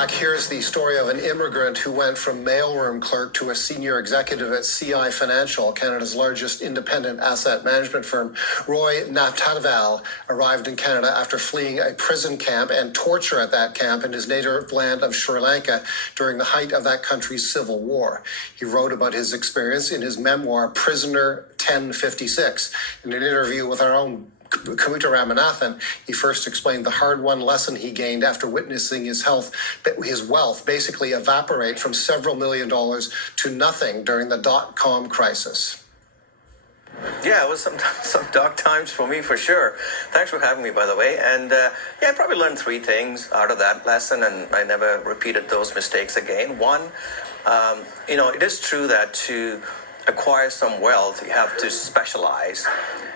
back. Here's the story of an immigrant who went from mailroom clerk to a senior executive at CI Financial, Canada's largest independent asset management firm. Ratnavel arrived in Canada after fleeing a prison camp and torture at that camp in his native land of Sri Lanka during the height of that country's civil war. He wrote about his experience in his memoir, Prisoner 1056. In an interview with our own Kamuta Ramanathan, he first explained the hard-won lesson he gained after witnessing his wealth basically evaporate from several $1 million to nothing during the dot-com crisis. Yeah, it was some dark times for me, for sure. Thanks for having me, by the way. And I probably learned three things out of that lesson, and I never repeated those mistakes again. One, it is true that to acquire some wealth, you have to specialize.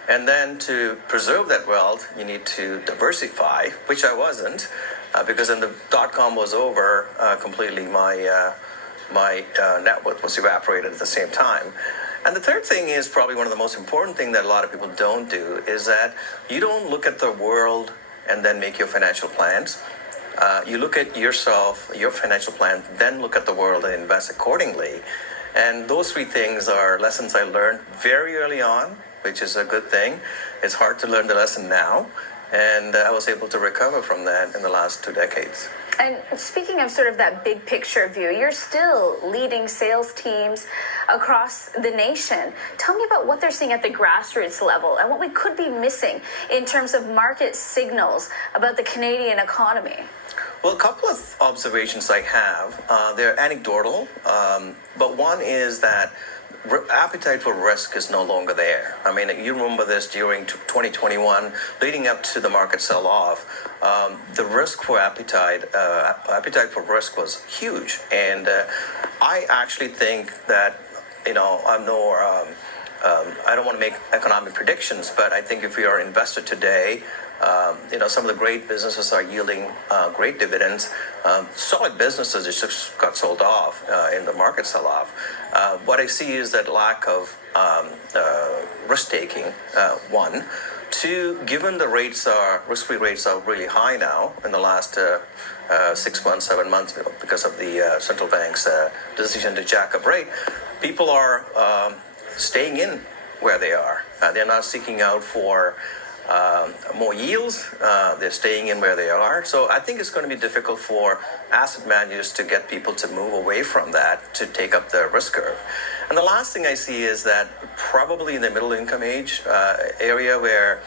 And then to preserve that wealth, you need to diversify, which I wasn't, because when the dot-com was over, completely my net worth was evaporated at the same time. And the third thing is probably one of the most important things that a lot of people don't do is that you don't look at the world and then make your financial plans. You look at yourself, your financial plan, then look at the world and invest accordingly. And those three things are lessons I learned very early on, which is a good thing. It's hard to learn the lesson now, and I was able to recover from that in the last 2 decades. And speaking of sort of that big picture view, you're still leading sales teams across the nation. Tell me about what they're seeing at the grassroots level and what we could be missing in terms of market signals about the Canadian economy. Well, a couple of observations I have. They're anecdotal, but one is that appetite for risk is no longer there. I mean, you remember this during 2021, leading up to the market sell-off. The risk for appetite for risk was huge, and I actually think that I don't want to make economic predictions, but I think if you are an investor today, some of the great businesses are yielding great dividends. Solid businesses just got sold off in the market sell-off. What I see is that lack of risk-taking, one. Two, given the risk-free rates are really high now in the last 6 months, 7 months, because of the central bank's decision to jack up rate, people are staying in where they are. They're not seeking out for more yields. They're staying in where they are. So I think it's going to be difficult for asset managers to get people to move away from that to take up the risk curve. And the last thing I see is that probably in the middle income age area where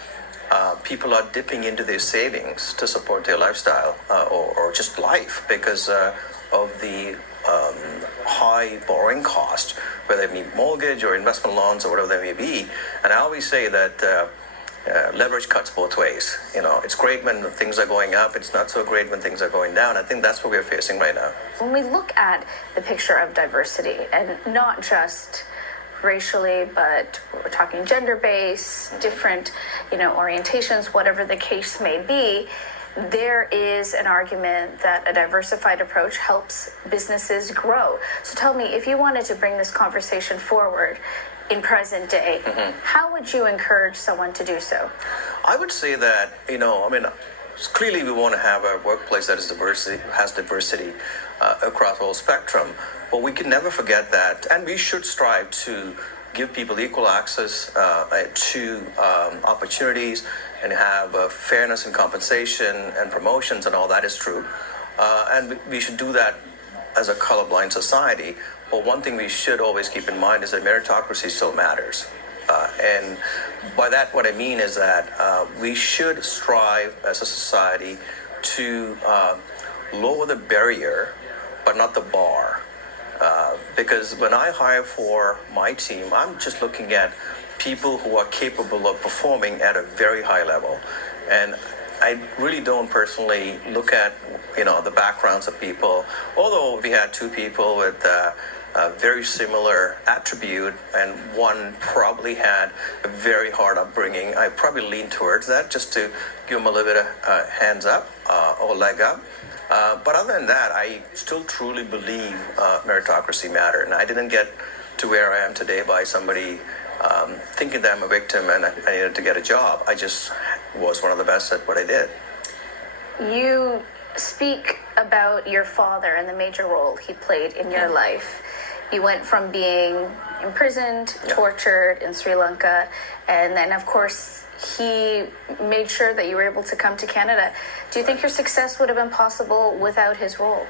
people are dipping into their savings to support their lifestyle or just life because of the high borrowing cost, whether it be mortgage or investment loans or whatever they may be. And I always say that leverage cuts both ways. It's great when things are going up. It's not so great when things are going down. I think that's what we're facing right now. When we look at the picture of diversity, and not just racially, but we're talking gender-based, different, orientations, whatever the case may be, there is an argument that a diversified approach helps businesses grow. So tell me, if you wanted to bring this conversation forward in present day, how would you encourage someone to do so? I would say that, clearly we want to have a workplace that has diversity across the whole spectrum, but we can never forget that, and we should strive to give people equal access to opportunities and have fairness in compensation and promotions, and all that is true. And we should do that as a colorblind society. But one thing we should always keep in mind is that meritocracy still matters. And by that, what I mean is that we should strive as a society to lower the barrier, but not the bar. Because when I hire for my team, I'm just looking at people who are capable of performing at a very high level. And I really don't personally look at, the backgrounds of people. Although we had two people with a very similar attribute, and one probably had a very hard upbringing, I probably lean towards that just to give them a little bit of hands up or leg up. But other than that, I still truly believe meritocracy matters. And I didn't get to where I am today by somebody thinking that I'm a victim and I needed to get a job. I just was one of the best at what I did. You speak about your father and the major role he played in your life. You went from being imprisoned, tortured in Sri Lanka, and then, of course, he made sure that you were able to come to Canada. Do you think your success would have been possible without his role?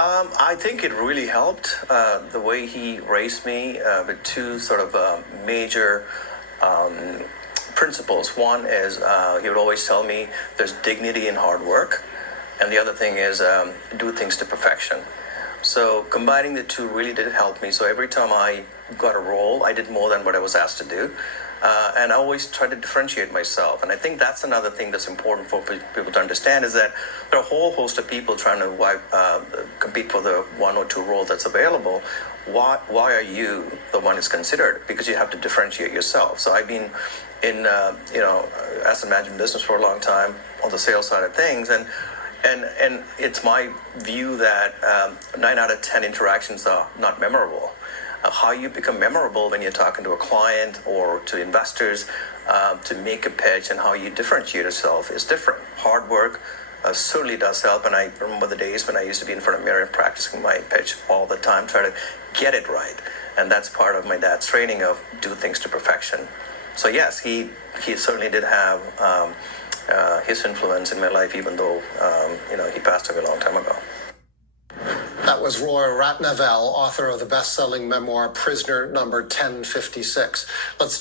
I think it really helped the way he raised me with two sort of major principles. One is he would always tell me there's dignity in hard work, and the other thing is do things to perfection. So combining the two really did help me. So every time I got a role, I did more than what I was asked to do. And I always try to differentiate myself. And I think that's another thing that's important for people to understand is that there are a whole host of people trying to compete for the one or two role that's available. Why are you the one who's considered? Because you have to differentiate yourself. So I've been in asset management business for a long time on the sales side of things, and it's my view that 9 out of 10 interactions are not memorable. How you become memorable when you're talking to a client or to investors to make a pitch, and how you differentiate yourself is different. Hard work certainly does help, and I remember the days when I used to be in front of a mirror practicing my pitch all the time, trying to get it right. And that's part of my dad's training of do things to perfection. So yes, he certainly did have his influence in my life, even though he passed away a long time ago. That was Roy Ratnavel, author of the best-selling memoir Prisoner Number 1056. Let's